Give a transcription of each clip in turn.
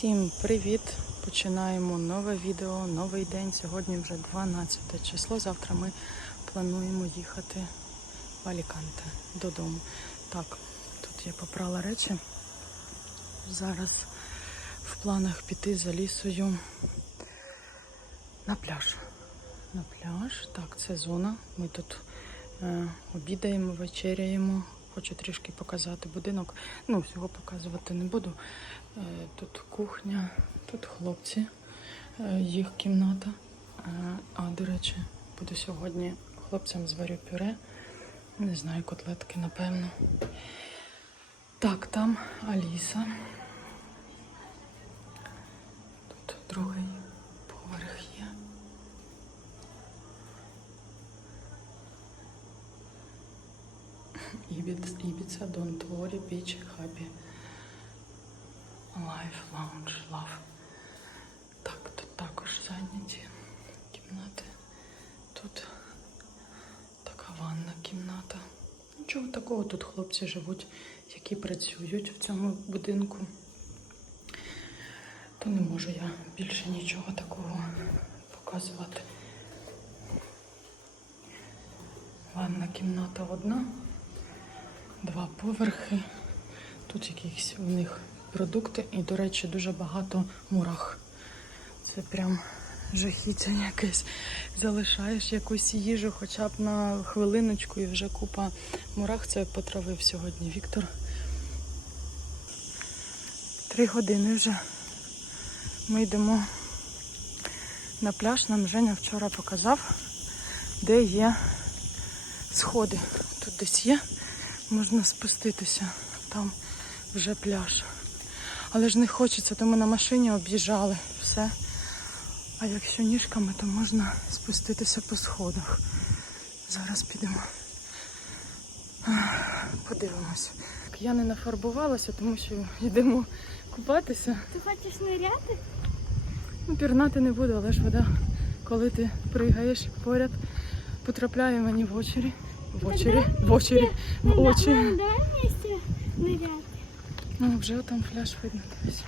Всім привіт! Починаємо нове відео, новий день. Сьогодні вже 12 число. Завтра ми плануємо їхати в Аліканте додому. Так, тут я попрала речі. Зараз в планах піти за лісою на пляж. На пляж. Так, це зона. Ми тут е, обідаємо, вечеряємо. Хочу трішки показати будинок. Ну, всього показувати не буду. Е, Тут кухня, тут хлопці, е, їх кімната. Е, А, до речі, буду сьогодні хлопцям зварю пюре. Не знаю, котлетки, напевно. Так, там Аліса. Тут другий поверх є. Ібіц, Ібіца, Worry, Beach, Happy. Life, Lounge, Love. Так, тут також зайняті кімнати. Тут така ванна кімната. Нічого такого, тут хлопці живуть, які працюють в цьому будинку. То не можу я більше нічого такого показувати. Ванна кімната одна, два поверхи. Тут якісь у них продукти і, до речі, дуже багато мурах. Це прям жахіття якесь. Залишаєш якусь їжу хоча б на хвилиночку і вже купа мурах. Це потравив сьогодні Віктор. Три години вже. Ми йдемо на пляж. Нам Женя вчора показав, де є сходи. Тут десь є, можна спуститися. Там вже пляж. Але ж не хочеться, то ми на машині об'їжджали все. А якщо ніжками, то можна спуститися по сходах. Зараз підемо. Подивимось. Я не нафарбувалася, тому що йдемо купатися. Ти хочеш ниряти? Ну, пірнати не буду, але ж вода, коли ти пригаєш поряд, потрапляє мені в очері. В очері, в очері, в очі. Давай, давай вместе ныряти. Ну, вже там фляж видно. десь.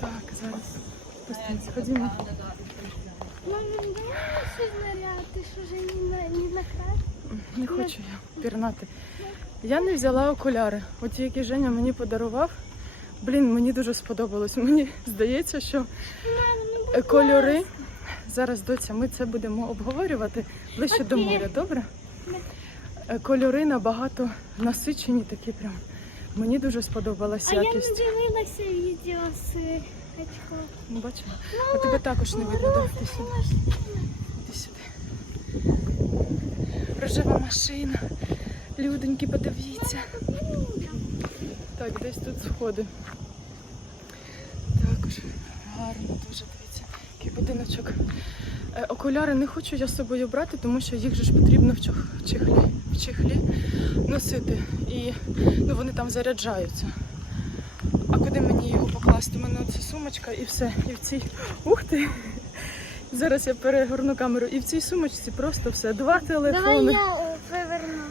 Так, зараз. Ходімо. Мама, давай щось ныряти, що вже не на, не на край. Не хочу я пірнати. Я не взяла окуляри. От ті, які Женя мені подарував. Блін, мені дуже сподобалось. Мені здається, що кольори. Зараз, доця, ми це будемо обговорювати ближче до моря, добре? Е, Кольори набагато насичені, такі прям. Мені дуже сподобалась А я не якість. дивилася відео з очком. Ну, бачила? А тебе також не видно, давай ти сюди. Іди сюди. Рожева машина. Люденьки, подивіться. Так, десь тут сходи. Також гарно дуже дивіться. Який будиночок. Е, окуляри не хочу я з собою брати, тому що їх же ж потрібно в чехлі, в чехлі носити. І ну, вони там заряджаються. А куди мені його покласти? У мене оце сумочка і все. І в цій. Ух ти! Зараз я перегорну камеру. І в цій сумочці просто все. Два Давай телефони. я е, виверну.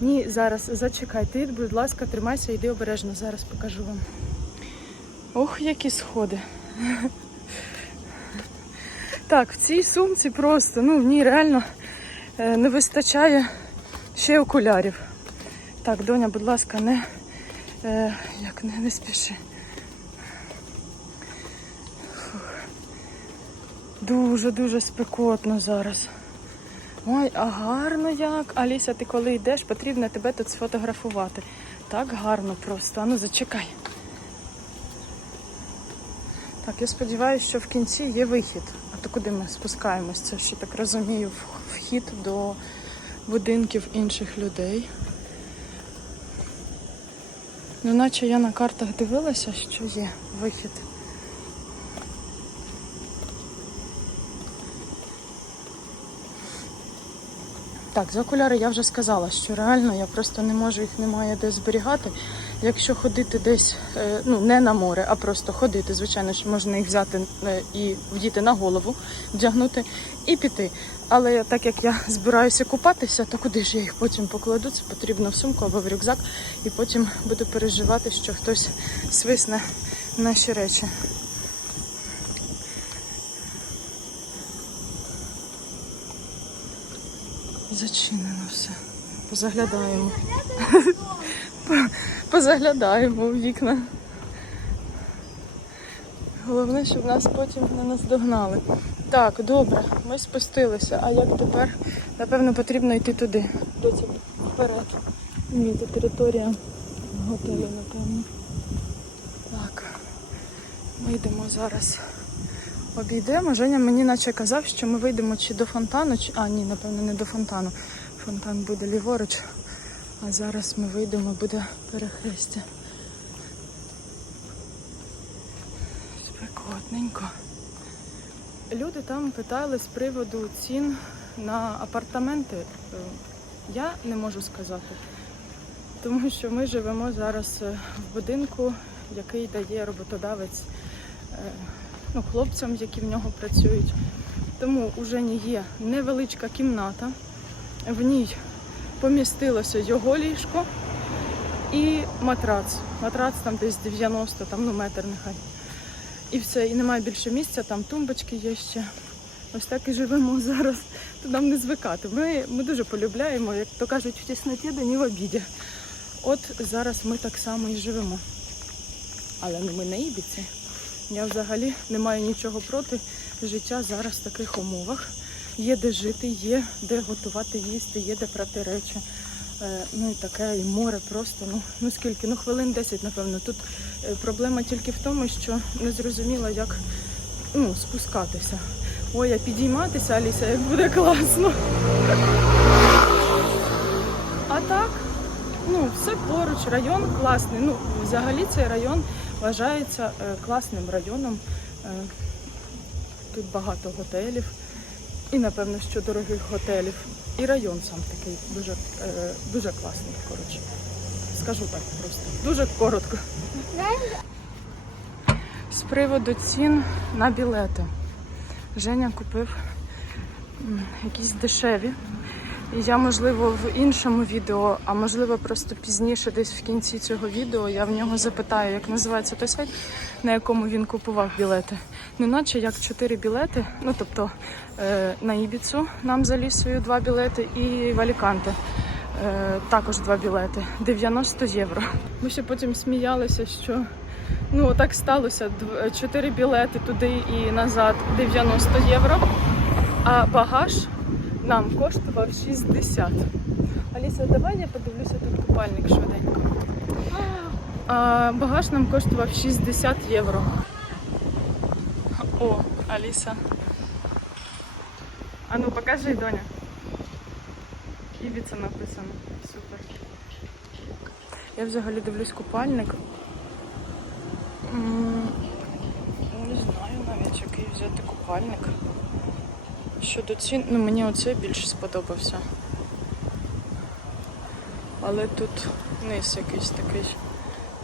Ні, зараз зачекай. Ти, будь ласка, тримайся, йди обережно. Зараз покажу вам. Ох, які сходи. Так, в цій сумці просто, ну в ній реально е, не вистачає ще окулярів. Так, доня, будь ласка, не, е, як не, не спіши. Дуже-дуже спекотно зараз. Ой, а гарно як. Аліса, ти коли йдеш, потрібно тебе тут сфотографувати. Так гарно просто. Ану, зачекай. Так, я сподіваюся, що в кінці є вихід. Куди ми спускаємось? Це ще так розумію, вхід до будинків інших людей. Ну, наче я на картах дивилася, що є вихід. Так, за окуляри я вже сказала, що реально я просто не можу їх немає де зберігати. Якщо ходити десь, е, ну не на море, а просто ходити, звичайно, що можна їх взяти е, і вдіти на голову, вдягнути і піти. Але так як я збираюся купатися, то куди ж я їх потім покладу? Це потрібно в сумку або в рюкзак, і потім буду переживати, що хтось свисне наші речі. Зачинено все. Позаглядаємо. Позаглядаємо у вікна. Головне, щоб нас потім не наздогнали. Так, добре, ми спустилися. А як тепер? Напевно, потрібно йти туди. Доці вперед. Ні, це територія готелю, напевно. Так. Ми йдемо зараз. Обійдемо. Женя мені наче казав, що ми вийдемо чи до фонтану, чи. А, ні, напевно, не до фонтану. Фонтан буде ліворуч. А зараз ми вийдемо, буде перехрестя. Спекотненько. Люди там питали з приводу цін на апартаменти. Я не можу сказати, тому що ми живемо зараз е, в будинку, який дає роботодавець е, ну, хлопцям, які в нього працюють. Тому у Жені є невеличка кімната, в ній помістилося його ліжко і матрац. Матрац там десь 90, там ну метр нехай. І все, і немає більше місця, там тумбочки є ще. Ось так і живемо зараз. То нам не звикати. Ми, ми дуже полюбляємо, як то кажуть, в тісноті, да ні в обіді. От зараз ми так само і живемо. Але ну, ми не ібіці. Я взагалі не маю нічого проти життя зараз в таких умовах. Є де жити, є де готувати їсти, є де прати речі. Е, ну і таке, і море просто. Ну, ну скільки? Ну хвилин 10, напевно. Тут е, проблема тільки в тому, що не зрозуміла, як ну, спускатися. Ой, а підійматися, Аліса, як буде класно. А так, ну, все поруч, район класний. Ну, взагалі цей район вважається е, класним районом. Е, тут багато готелів. І, напевно, що дорогих готелів. І район сам такий дуже, е, дуже класний, коротше. Скажу так просто. Дуже коротко. З приводу цін на білети. Женя купив якісь дешеві. І я, можливо, в іншому відео, а можливо, просто пізніше, десь в кінці цього відео, я в нього запитаю, як називається той сайт, на якому він купував білети. Ну, наче як чотири білети, ну тобто е, на Ібіцу нам за лісою два білети і в Аліканте. Е, також два білети 90 євро. Ми ще потім сміялися, що ну так сталося. Чотири білети туди і назад 90 євро, а багаж нам коштував 60. Аліса, давай я подивлюся тут купальник швиденько. А багаж нам коштував 60 євро. О, Аліса. А ну покажи, доня. Ібіца написано. Супер. Я взагалі дивлюсь купальник. М, Не знаю навіть, який взяти купальник. Щодо цін, ну мені оцей більше сподобався. Але тут низ якийсь такий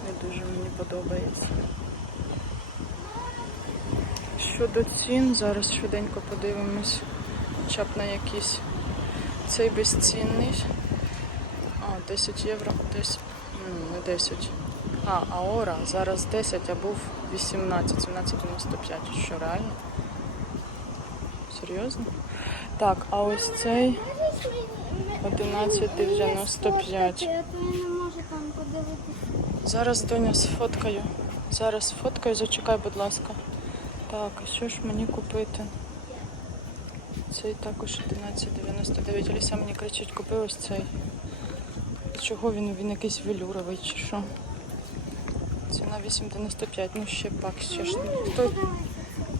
не дуже мені подобається. Щодо цін, зараз швиденько подивимось, хоча б на якісь. Цей безцінний. А, 10 євро, десь. М, Не 10. А, Аора зараз 10, а був 18, 17,95. Що реально? Серйозно? Так, а ось цей 11,95. Я то я не можу там подивитися. Зараз доня сфоткаю. Зараз сфоткаю, зачекай, будь ласка. Так, а що ж мені купити? Цей також 11,99. Аліса мені кричить, купи ось цей. Чого він? Він якийсь велюровий чи що? Ціна 8,95. Ну ще пак, ще ж. Хто,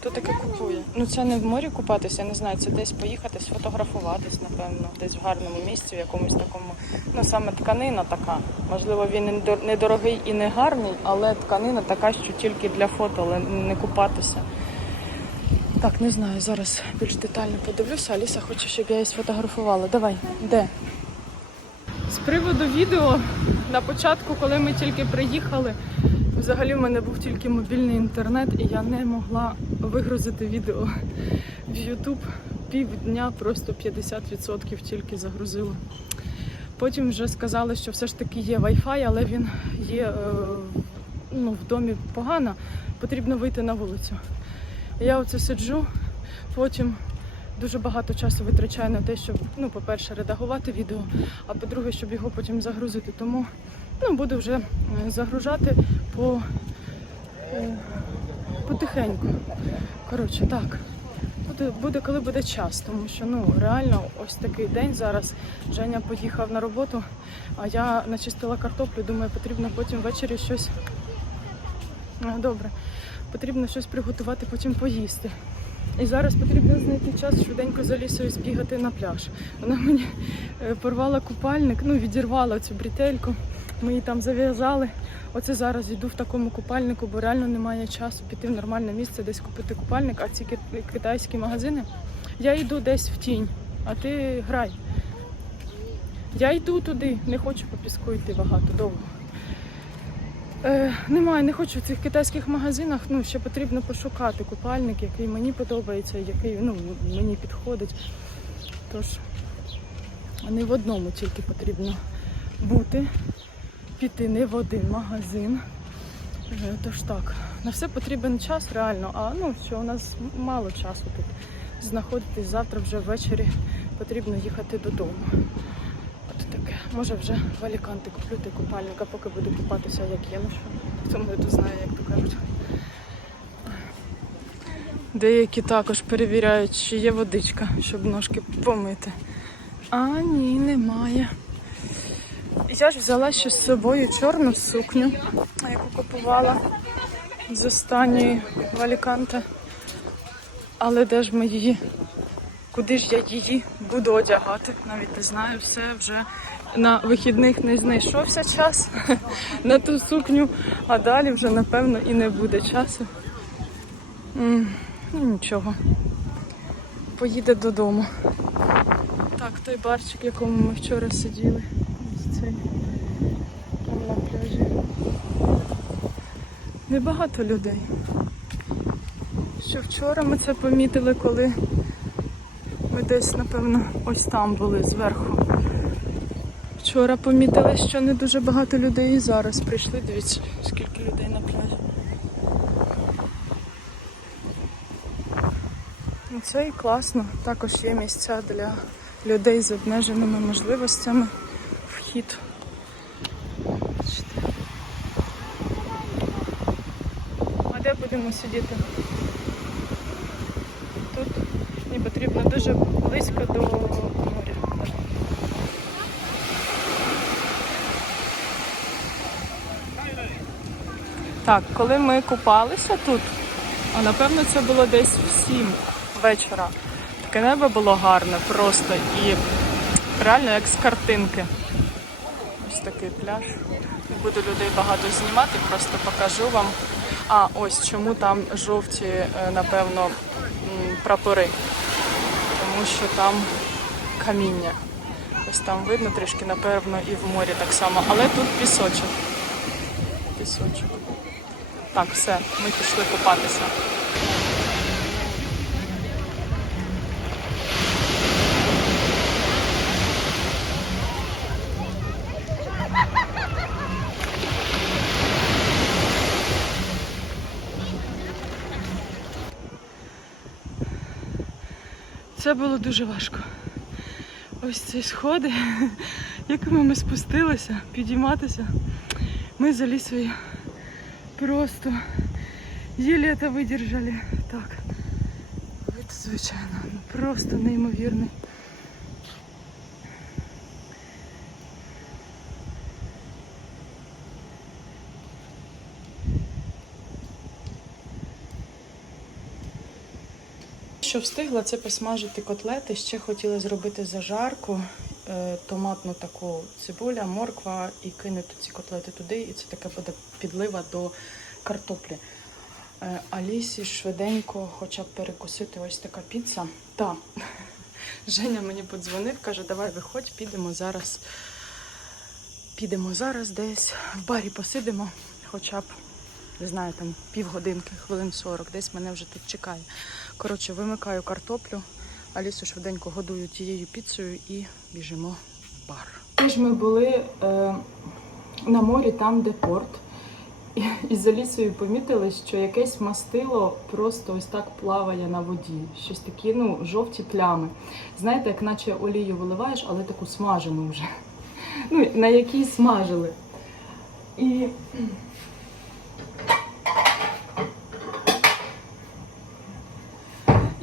хто таке купує? Ну це не в морі купатися, я не знаю, це десь поїхати, сфотографуватись, напевно, десь в гарному місці, в якомусь такому. Ну саме тканина така. Можливо, він недорогий і не гарний, але тканина така, що тільки для фото, але не купатися. Так, не знаю, зараз більш детально подивлюся. Аліса хоче, щоб я її сфотографувала. Давай, де? З приводу відео на початку, коли ми тільки приїхали, взагалі в мене був тільки мобільний інтернет, і я не могла вигрузити відео в YouTube півдня просто 50% тільки загрузило. Потім вже сказали, що все ж таки є Wi-Fi, але він є е, ну, в домі погано, потрібно вийти на вулицю. Я оце сиджу, потім дуже багато часу витрачаю на те, щоб, ну, по-перше, редагувати відео, а по-друге, щоб його потім загрузити. Тому ну, буду вже е, загружати по, е, потихеньку. Коротше, так. Буде, буде, коли буде час, тому що ну реально ось такий день зараз. Женя поїхав на роботу, а я начистила картоплю. Думаю, потрібно потім ввечері щось. Добре, потрібно щось приготувати, потім поїсти. І зараз потрібно знайти час швиденько за лісою збігати на пляж. Вона мені е, порвала купальник, ну відірвала цю бретельку. Ми її там зав'язали. Оце зараз йду в такому купальнику, бо реально немає часу піти в нормальне місце, десь купити купальник, а ці китайські магазини. Я йду десь в тінь, а ти грай. Я йду туди, не хочу по піску йти багато довго. Е, немає, не хочу в цих китайських магазинах. Ну, ще потрібно пошукати купальник, який мені подобається, який ну, мені підходить. Тож не в одному тільки потрібно бути, піти не в один магазин. Е, Тож так, на все потрібен час реально, а ну що у нас мало часу тут знаходитись. Завтра вже ввечері потрібно їхати додому. От таке. Може вже в Аліканти куплю той купальник, а поки буду купатися, як є. Ну що, хто мене тут знає, як то кажуть. Деякі також перевіряють, чи є водичка, щоб ножки помити. А ні, немає. Я ж взяла ще з собою чорну сукню, яку купувала з останньої в Аліканте. Але де ж ми її? Куди ж я її буду одягати? Навіть не знаю, все вже на вихідних не знайшовся час на ту сукню, а далі вже напевно і не буде часу. Ну нічого. Поїде додому. Так, той барчик, в якому ми вчора сиділи. Ось цей там на пляжі. Небагато людей. Що вчора ми це помітили, коли ми десь, напевно, ось там були зверху. Вчора помітили, що не дуже багато людей і зараз прийшли. Дивіться, скільки людей на пляжі. Ну, Це і класно. Також є місця для людей з обмеженими можливостями. Вхід. Бачите. А де будемо сидіти? Тут і потрібно дуже близько до моря. Так, коли ми купалися тут, а напевно це було десь в 7 вечора. Таке небо було гарне просто і реально як з картинки. Ось такий пляж. Не буду людей багато знімати, просто покажу вам. А ось чому там жовті, е, напевно, прапори. Тому що там каміння. Ось там видно трішки, напевно, і в морі так само. Але тут пісочок. Пісочок. Так, все, ми пішли купатися. Це було дуже важко. Ось ці сходи, якими ми спустилися, підійматися. Ми за лісою просто это видержали. Так. Звичайно, ну просто неймовірний. Що встигла, це посмажити котлети. Ще хотіла зробити зажарку, е, томатну таку цибуля, морква і кинути ці котлети туди, і це таке буде підлива до картоплі. Е, Алісі швиденько хоча б перекусити ось така піца. Та Женя мені подзвонив, каже, давай виходь, підемо зараз. Підемо зараз десь в барі посидимо, хоча б, не знаю, там півгодинки, хвилин 40, десь мене вже тут чекає. Коротше, вимикаю картоплю, Алісу швиденько годую тією піцею і біжимо в бар. Теж ми були е, на морі, там, де порт. І, і з Алісою помітили, що якесь мастило просто ось так плаває на воді. Щось такі, ну, жовті плями. Знаєте, як наче олію виливаєш, але таку смажену вже. Ну, на якій смажили. І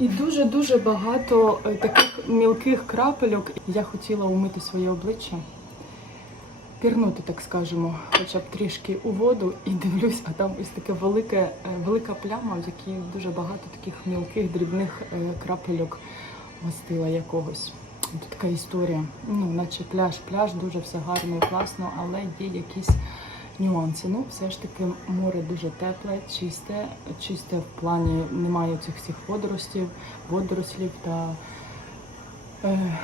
І дуже-дуже багато е, таких мілких крапельок. Я хотіла умити своє обличчя, пірнути, так скажемо, хоча б трішки у воду, і дивлюсь, а там ось таке велике, е, велика пляма, в якій дуже багато таких мілких дрібних е, крапельок мастила якогось. Тут така історія. Ну, наче пляж, пляж, дуже все гарно і класно, але є якісь нюанси. Ну, все ж таки море дуже тепле, чисте, чисте в плані немає цих всіх водоростів, водорослів та е,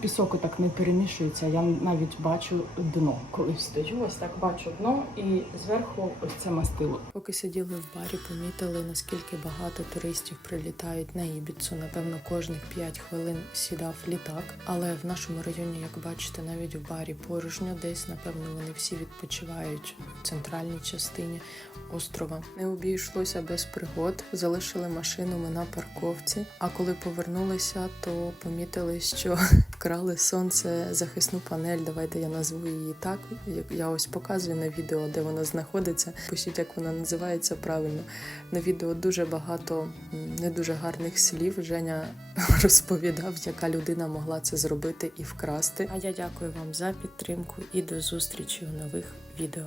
пісок отак не перемішується. Я навіть бачу дно. Коли стою, ось так бачу дно і зверху ось це мастило. Поки сиділи в барі, помітили, наскільки багато туристів прилітають на Ібіцу. Напевно, кожних 5 хвилин сідав літак. Але в нашому районі, як бачите, навіть в барі порожньо, десь напевно вони всі відпочивають в центральній частині острова. Не обійшлося без пригод. Залишили машину ми на парковці. А коли повернулися, то помітили, що вкрали сонце захисну панель. Давайте я назву її так. Я ось показую на відео, де вона знаходиться. Пишіть, як вона називається правильно. На відео дуже багато не дуже гарних слів. Женя розповідав, яка людина могла це зробити і вкрасти. А я дякую вам за підтримку і до зустрічі у нових відео.